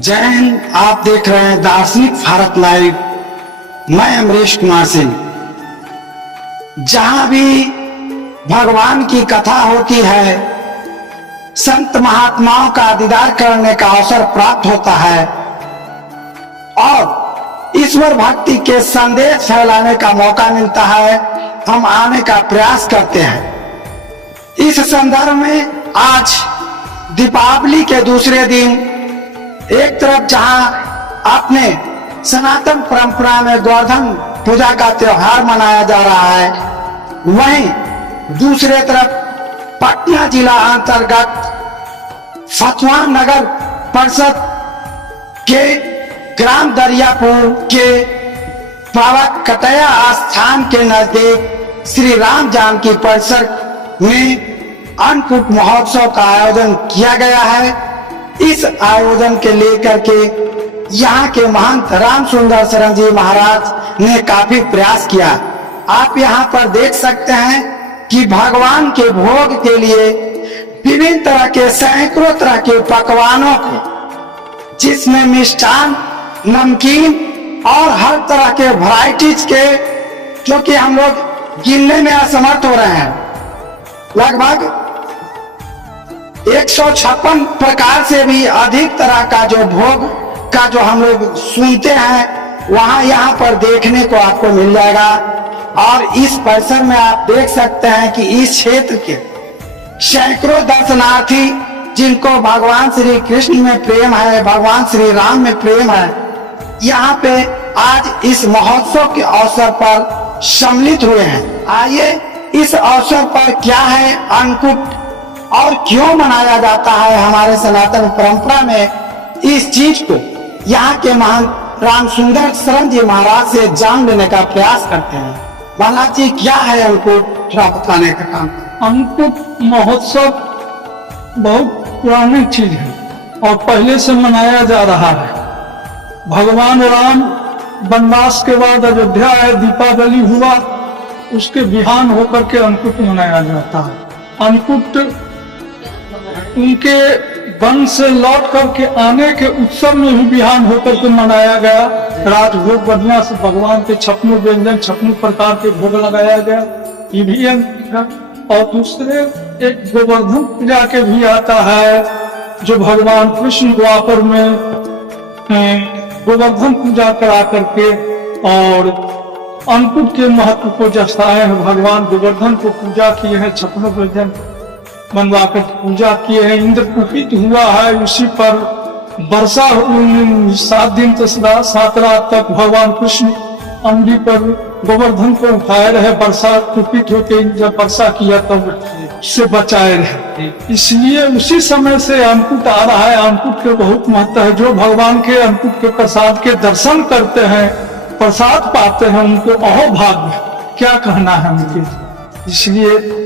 जय हिंद। आप देख रहे हैं दार्शनिक भारत लाइव। मैं अमरीश कुमार सिंह। जहां भी भगवान की कथा होती है, संत महात्माओं का दीदार करने का अवसर प्राप्त होता है और ईश्वर भक्ति के संदेश फैलाने का मौका मिलता है, हम आने का प्रयास करते हैं। इस संदर्भ में आज दीपावली के दूसरे दिन एक तरफ जहां अपने सनातन परंपरा में गोवर्धन पूजा का त्योहार मनाया जा रहा है, वहीं दूसरे तरफ पटना जिला अंतर्गत फतुहा नगर परिषद के ग्राम दरियापुर के पावन कटैया स्थान के नजदीक श्री राम जानकी परिसर में अन्नकूट महोत्सव का आयोजन किया गया है। इस आयोजन के लेकर के यहाँ के महंत राम सुंदर शरण जी महाराज ने काफी प्रयास किया। आप यहाँ पर देख सकते हैं कि भगवान के भोग के लिए विभिन्न तरह के सैकड़ों तरह के पकवानों को, जिसमें मिष्ठान, नमकीन और हर तरह के वैरायटीज के, जो कि हम लोग गिनने में असमर्थ हो रहे हैं, लगभग 156 प्रकार से भी अधिक तरह का जो भोग का जो हम लोग सुनते हैं, वहां यहाँ पर देखने को आपको मिल जाएगा। और इस परिसर में आप देख सकते हैं कि इस क्षेत्र के सैकड़ों दर्शनार्थी, जिनको भगवान श्री कृष्ण में प्रेम है, भगवान श्री राम में प्रेम है, यहाँ पे आज इस महोत्सव के अवसर पर सम्मिलित हुए हैं। आइए इस अवसर पर क्या है अन्नकूट और क्यों मनाया जाता है हमारे सनातन परंपरा में, इस चीज को यहाँ के महंत राम सुंदर शरण जी महाराज से जान लेने का प्रयास करते हैं। महाराज जी, क्या है अन्नकूट, थोड़ा बताने का काम। अन्नकूट महोत्सव बहुत पुरानी चीज है और पहले से मनाया जा रहा है। भगवान राम वनवास के बाद अयोध्या आए, दीपावली हुआ, उसके बिहान होकर के अन्नकूट मनाया जाता है। अन्नकूट उनके वन से लौट करके आने के उत्सव में भी बिहान होकर के मनाया गया। राजभोग बढ़िया से भगवान के 56 व्यंजन 56 प्रकार के भोग लगाया गया, ये भी अन्नकूट। और दूसरे एक गोवर्धन पूजा के भी आता है, जो भगवान कृष्ण द्वापर में गोवर्धन पूजा करा करके और अन्नकूट के महत्व को दर्शाए हैं। भगवान गोवर्धन को पूजा किए हैं, 56 व्यंजन बनवा कर पूजा किए हैं। इंद्र कुपित हुआ है, उसी पर वर्षा 7 दिन 7 रात तक भगवान कृष्ण अंडी पर गोवर्धन को उठाए रहे। वर्षा कुपित होकर जब वर्षा किया तब उससे बचाए रहे, इसलिए उसी समय से अन्नकूट आ रहा है। अन्नकूट के बहुत महत्व है। जो भगवान के अन्नकूट के प्रसाद के दर्शन करते हैं, प्रसाद पाते हैं, उनको अहोभाग्य क्या कहना है उनके। इसलिए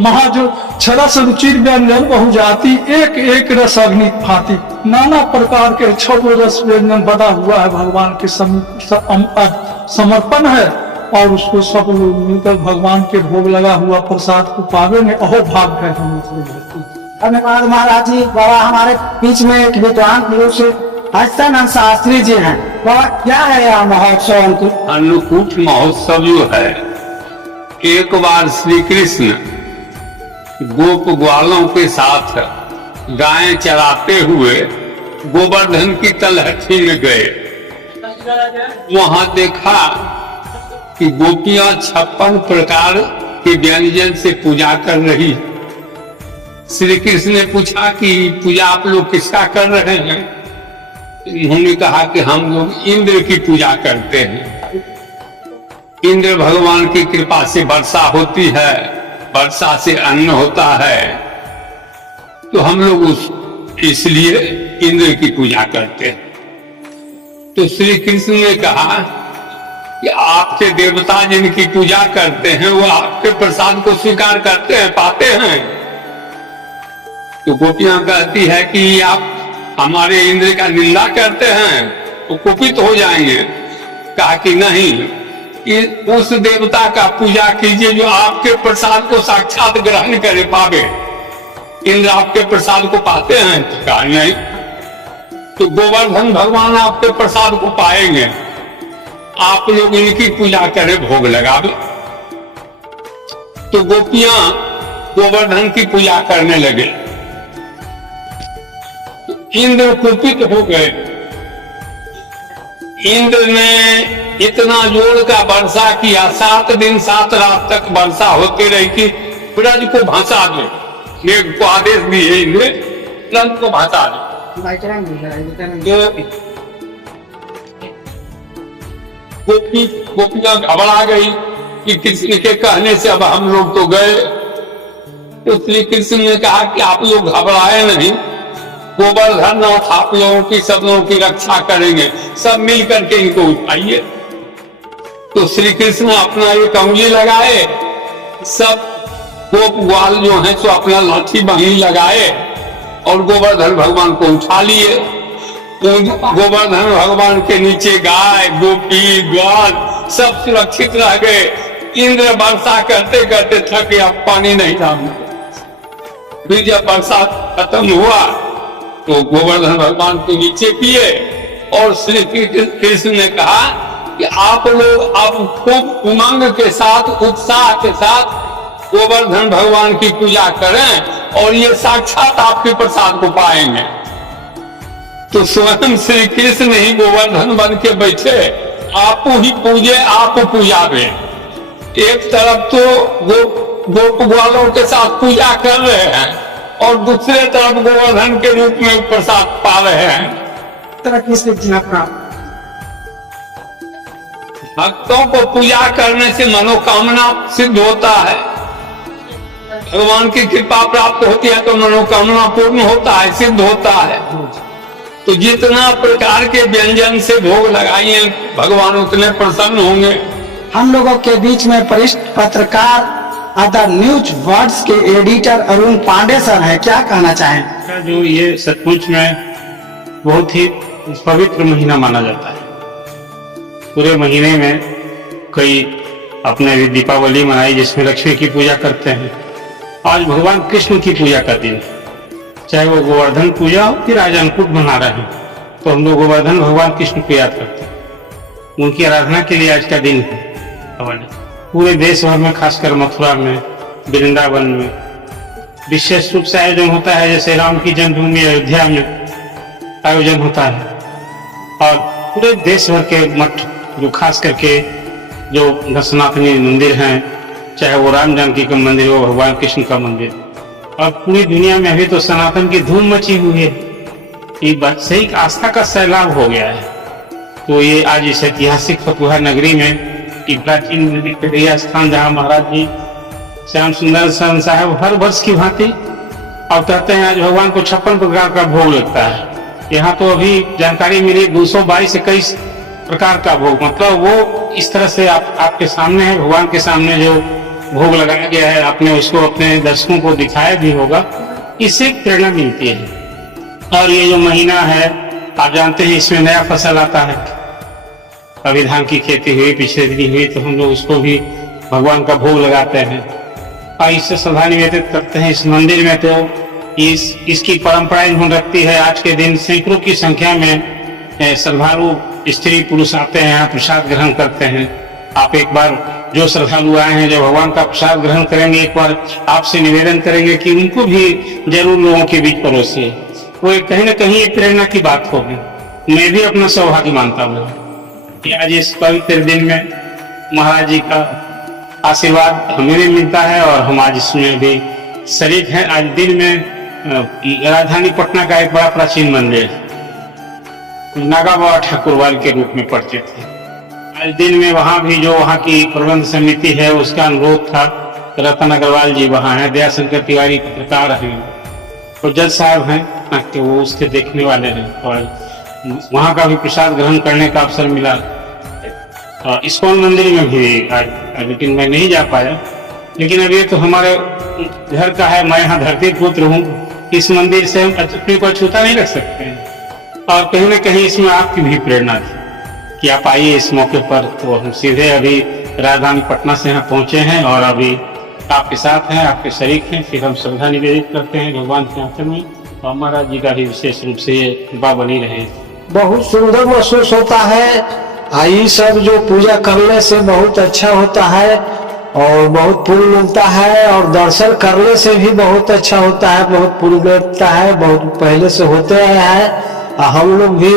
महा जो छरस रुचिर व्यंजन बहुजाति, एक एक रस अग्नि भांति, नाना प्रकार के 6 रस व्यंजन बना हुआ है। भगवान के समर्पण है और उसको सब लोग मिलकर भगवान के भोग लगा हुआ प्रसाद को पावे में अहोभाग्य है। धन्यवाद महाराज जी। बाबा, हमारे बीच में एक विद्वान पुरुष हस्तानंद शास्त्री जी हैं। बाबा, क्या है यह महोत्सव अन्नकूट? अन्नकूट महोत्सव जो है, एक बार श्री कृष्ण गोप ग्वालों के साथ गायें चराते हुए गोवर्धन की तलहटी में गए। वहां देखा कि गोपियां 56 प्रकार के व्यंजन से पूजा कर रही। श्री कृष्ण ने पूछा कि पूजा आप लोग किसका कर रहे हैं? उन्होंने कहा कि हम लोग इंद्र की पूजा करते हैं। इंद्र भगवान की कृपा से वर्षा होती है, वर्षा से अन्न होता है, तो हम लोग इसलिए इंद्र की पूजा करते हैं। तो श्री कृष्ण ने कहा कि आपके देवता जिनकी पूजा करते हैं, वो आपके प्रसाद को स्वीकार करते हैं, पाते हैं। तो गोपियां कहती है कि आप हमारे इंद्र का निंदा करते हैं, तो कुपित हो जाएंगे। कहा कि नहीं, कि उस देवता का पूजा कीजिए जो आपके प्रसाद को साक्षात ग्रहण करे पावे। इंद्र आपके प्रसाद को पाते हैं? कहा नहीं। तो गोवर्धन भगवान आपके प्रसाद को पाएंगे, आप लोग इनकी पूजा करें, भोग लगावे। तो गोपियां गोवर्धन की पूजा करने लगे। इंद्र कुपित हो गए। इंद्र ने इतना जोर का वर्षा किया, 7 दिन 7 रात तक वर्षा होती रही कि ब्रज को भांसा दे। मेघ को आदेश दिए इंद्र, ब्रज को भांसा दे। गोपियां घबरा गई कि कृष्ण के कहने से अब हम लोग तो गए। तो श्री कृष्ण ने कहा कि आप लोग घबराए नहीं, गोवर्धन नाथ आप लोगों की, सब लोगों की रक्षा करेंगे, सब मिल करके इनको उठाइए। तो श्री कृष्ण अपना एक अंगुली लगाए, सब गोप ग्वाल जो है सो अपना लाठी बहनी लगाए और गोवर्धन भगवान को उठा लिए। गोवर्धन भगवान के नीचे गाय, गोपी, ग्वाल सब सुरक्षित रह गए। इंद्र वर्षा करते करते थक गया, पानी नहीं था। फिर जब वर्षा खत्म हुआ तो गोवर्धन भगवान के नीचे किए और श्री कृष्ण ने कहा कि आप लोग अब खूब उमंग के साथ, उत्साह के साथ गोवर्धन भगवान की पूजा करें और ये साक्षात आपके प्रसाद को पाएंगे। तो स्वयं श्री कृष्ण ही गोवर्धन बन के बैठे, आप ही पूजे, आप पूजावे। एक तरफ तो गोप ग्वालों के साथ पूजा कर रहे हैं और दूसरे तरफ गोवर्धन के रूप में प्रसाद पा रहे हैं। भक्तों को पूजा करने से मनोकामना सिद्ध होता है, भगवान की कृपा प्राप्त होती है तो मनोकामना पूर्ण होता है, सिद्ध होता है। तो जितना प्रकार के व्यंजन से भोग लगाइए भगवान उतने प्रसन्न होंगे। हम लोगों के बीच में वरिष्ठ पत्रकार अदर न्यूज वर्ड्स के एडिटर अरुण पांडे सर है, क्या कहना चाहें? जो ये सचमुच में बहुत ही पवित्र महीना माना जाता है। पूरे महीने में कई अपने दीपावली मनाई जिसमें लक्ष्मी की पूजा करते हैं। आज भगवान कृष्ण की पूजा का दिन, चाहे वो गोवर्धन पूजा हो फिर आज अन्नकूट बना रहे हैं तो हम लोग गोवर्धन भगवान कृष्ण को याद करते हैं, उनकी आराधना के लिए आज का दिन है। पूरे देश भर में, खासकर मथुरा में, वृंदावन में विशेष रूप से आयोजन होता है। जैसे राम की जन्मभूमि अयोध्या में आयोजन होता है और पूरे देश भर के मठ, जो खास करके जो सनातनी मंदिर हैं, चाहे वो राम जानकी का मंदिर हो, भगवान कृष्ण का मंदिर, और पूरी दुनिया में अभी तो सनातन की धूम मची हुई है। ये बात सही आस्था का सैलाब हो गया है। तो ये आज इस ऐतिहासिक फतुहा नगरी में प्राचीन मंदिर स्थान, जहाँ महाराज जी श्याम सुंदर साहब हर वर्ष की भांति और कहते हैं आज भगवान को 56 प्रकार का भोग लगता है। यहाँ तो अभी जानकारी मिली 222 21 प्रकार का भोग, मतलब वो इस तरह से आपके सामने है, भगवान के सामने जो भोग लगाया गया है, आपने उसको अपने दर्शकों को दिखाया भी होगा, इससे एक प्रेरणा मिलती है। और ये जो महीना है आप जानते हैं इसमें नया फसल आता है। अभी धान की खेती हुई, पिछले दिन हुई, तो हम लोग उसको भी भगवान का भोग लगाते हैं और इससे श्रद्धा निवेदित करते हैं। इस मंदिर में तो इसकी परंपरा इन्होंने रखती है। आज के दिन सैकड़ों की संख्या में श्रद्धालु स्त्री पुरुष आते हैं, यहाँ प्रसाद ग्रहण करते हैं। आप एक बार जो श्रद्धालु आए हैं, जो भगवान का प्रसाद ग्रहण करेंगे, एक बार आपसे निवेदन करेंगे कि उनको भी जरूर लोगों के बीच परोसिए। वो कहीं ना कहीं एक प्रेरणा की बात होगी। मैं भी अपना सौभाग्य मानता हूँ कि आज इस पवित्र दिन में महाराज जी का आशीर्वाद हमें भी मिलता है और हम आज इसमें भी शरीक हैं। आज दिन में राजधानी पटना का एक बड़ा प्राचीन मंदिर नागा बाबा ठाकुरवाल के रूप में पड़ते थे। आज दिन में वहाँ भी जो वहाँ की प्रबंध समिति है उसका अनुरोध था, रतन अग्रवाल जी वहाँ हैं, दयाशंकर तिवारी पत्रकार हैं और जज साहब हैं कि वो उसके देखने वाले हैं और वहाँ का भी प्रसाद ग्रहण करने का अवसर मिला। और इस्कॉन मंदिर में भी आज, लेकिन मैं नहीं जा पाया। लेकिन अब ये तो हमारे घर का है, मैं यहाँ धरती पुत्र हूँ, इस मंदिर से हम अपने को अछूता नहीं रख सकते हैं। और कहीं ना कहीं इसमें आपकी भी प्रेरणा थी कि आप आइए इस मौके पर। तो हम सीधे अभी राजधानी पटना से यहाँ पहुँचे हैं और अभी आपके साथ हैं, आपके शरीक हैं। फिर हम श्रद्धा निवेदित करते हैं भगवान के आचरण में और महाराज जी का भी विशेष रूप से ये कृपा बनी रहे। बहुत सुंदर महसूस होता है। ये सब जो पूजा करने से बहुत अच्छा होता है और बहुत पुण्य मिलता है, और दर्शन करने से भी बहुत अच्छा होता है, बहुत पुण्य मिलता है, बहुत पहले से होते आए हैं। हम लोग भी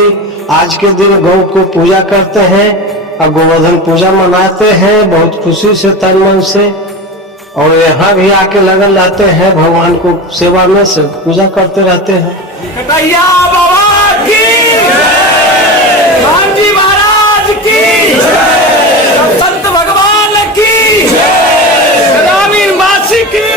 आज के दिन गौ को पूजा करते हैं और गोवर्धन पूजा मनाते हैं बहुत खुशी से, तन मन से, और यहाँ भी आके लगन रहते हैं भगवान को सेवा में, से पूजा करते रहते हैं। कटैया बाबा की राम जी महाराज की संत भगवान की ग्रामीण वासी की।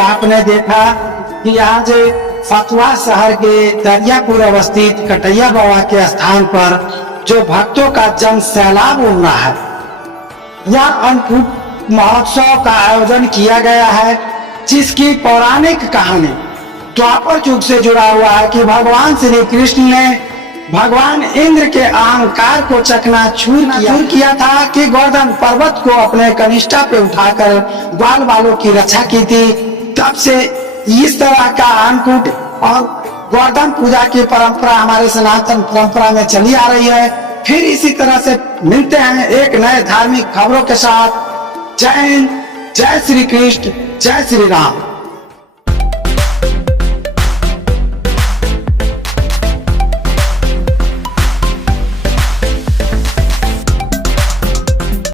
आपने देखा कि आज फतवा शहर के दरियापुर अवस्थित कटैया बाबा के स्थान पर जो भक्तों का जन सैलाब उमड़ा है, यहाँ अन्नकूट महोत्सव का आयोजन किया गया है, जिसकी पौराणिक कहानी द्वापर युग से जुड़ा हुआ है कि भगवान श्री कृष्ण ने भगवान इंद्र के अहंकार को चकनाचूर किया था कि गोवर्धन पर्वत को अपने कनिष्ठा पे उठाकर ग्वाल बालों की रक्षा की थी। तब से इस तरह का अन्नकूट और गोवर्धन पूजा की परंपरा हमारे सनातन परंपरा में चली आ रही है। फिर इसी तरह से मिलते हैं एक नए धार्मिक खबरों के साथ। जय हिंद, जय श्री कृष्ण, जय श्री राम।